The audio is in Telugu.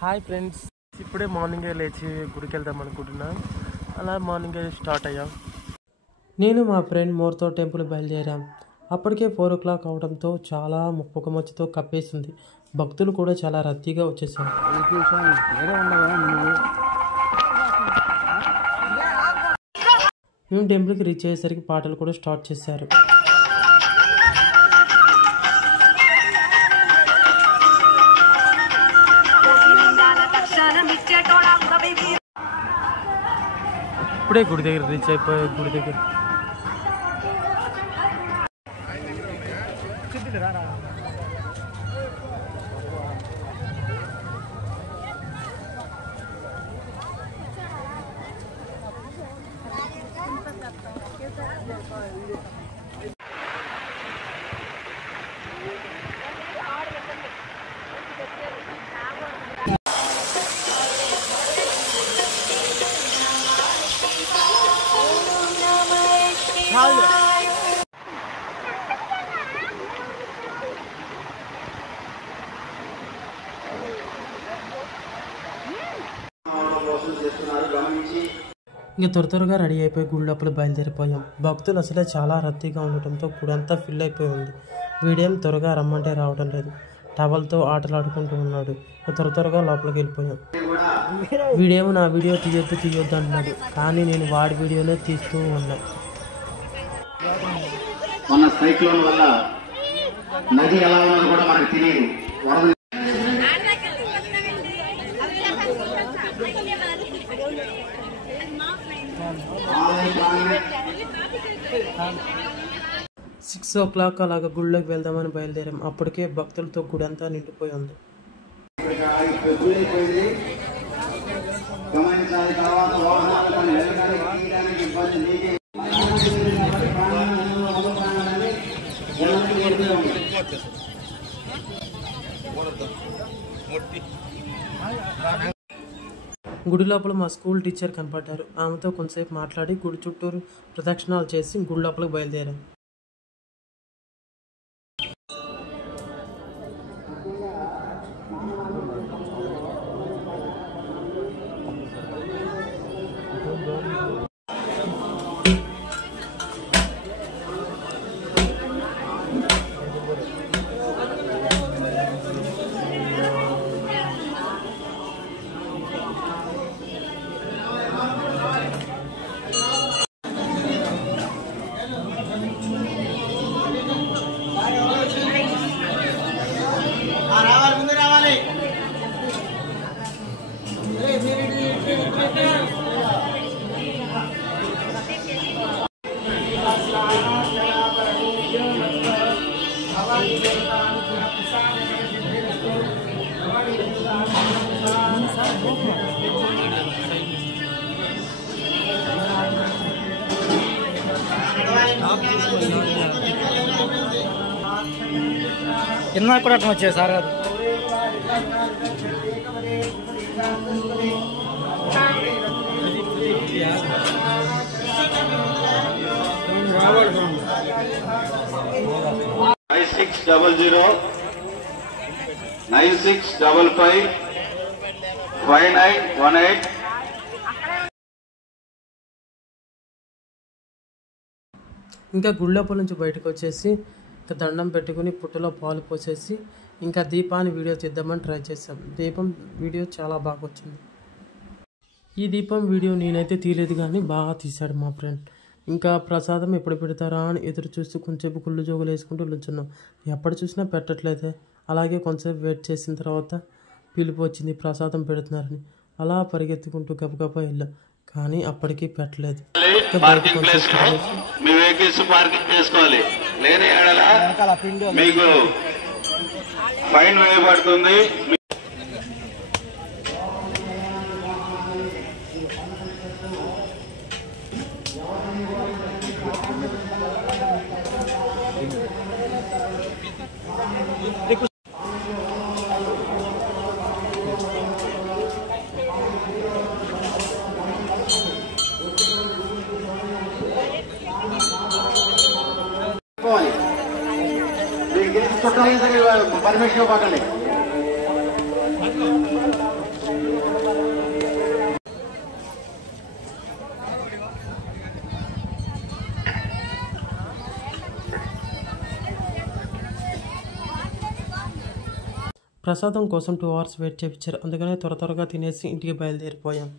హాయ్ ఫ్రెండ్స్, ఇప్పుడే మార్నింగే లేచి గుడికి వెళ్దాం అనుకుంటున్నాం. అలా మార్నింగే స్టార్ట్ అయ్యాం. నేను మా ఫ్రెండ్ మోర్తో టెంపుల్ బయలుదేరాం. అప్పటికే 4 o'clock అవడంతో చాలా పొగమచ్చుతో కప్పేసింది. భక్తులు కూడా చాలా రద్దీగా వచ్చేసారు. మేము టెంపుల్కి రీచ్ అయ్యేసరికి పాటలు కూడా స్టార్ట్ చేశారు. ఇప్పుడే గుడి దగ్గర రీచ్ అయిపోయా. గుడి దగ్గర ఇంకా త్వరగా రెడీ అయిపోయి గుడి లోపల బయలుదేరిపోయాం. భక్తులు అసలే చాలా రద్దీగా ఉండటంతో గుడి అంతా ఫిల్ అయిపోయి ఉంది. వీడేం త్వరగా రమ్మంటే రావడం లేదు. టవల్తో ఆటలాడుకుంటూ ఉన్నాడు. త్వరగా లోపలికి వెళ్ళిపోయాం. వీడేమో నా వీడియో తీయొద్దు అంటున్నాడు, కానీ నేను వాడి వీడియోనే తీస్తూ ఉన్నా. మన సైక్లోన్ వల్ల నది ఎలా ఉన్నది కూడా మనకు తెలియదు. సిక్స్ ఓ క్లాక్ అలాగా గుడిలోకి వెళ్దామని బయలుదేరాం. అప్పటికే భక్తులతో గుడి అంతా నిండిపోయి ఉంది. గుడి లోపల మా స్కూల్ టీచర్ కనపడ్డారు. ఆమెతో కొంతసేపు మాట్లాడి గుడి చుట్టూరు ప్రదక్షిణాలు చేసి గుడి లోపలికి బయలుదేరాం. కింద కూడా అట్లా వచ్చాయి సార్ గారు. ఇంకా గుడి లోపల నుంచి బయటకు వచ్చేసి ఇంకా దండం పెట్టుకుని పుట్టలో పాలు పోసేసి ఇంకా దీపాన్ని వీడియో తీద్దామని ట్రై చేసాం. దీపం వీడియో చాలా బాగా వచ్చింది. ఈ దీపం వీడియో నేనైతే తీయలేదు, కానీ బాగా తీశాడు మా ఫ్రెండ్. ఇంకా ప్రసాదం ఎప్పుడు పెడతారా అని ఎదురు చూస్తూ కొంచెంసేపు కుళ్ళు జోగులు వేసుకుంటూ నిల్చున్నాం. ఎప్పుడు చూసినా పెట్టట్లేదే. అలాగే కొంచెంసేపు వెయిట్ చేసిన తర్వాత పిలుపు వచ్చింది, ప్రసాదం పెడుతున్నారని. అలా పరిగెత్తుకుంటూ గబగబా వెళ్ళాం, కానీ అప్పటికీ పెట్టలేదు. పార్కింగ్ చేసుకోవాలి, లేని మీకు ఫైన్ వేయబడుతుంది. परमेश्वर ప్రసాదం కోసం 2 hours వెయిట్ చేయించారు. అందుకనే త్వరగా తినేసి ఇంటికి బయలుదేరిపోయాం.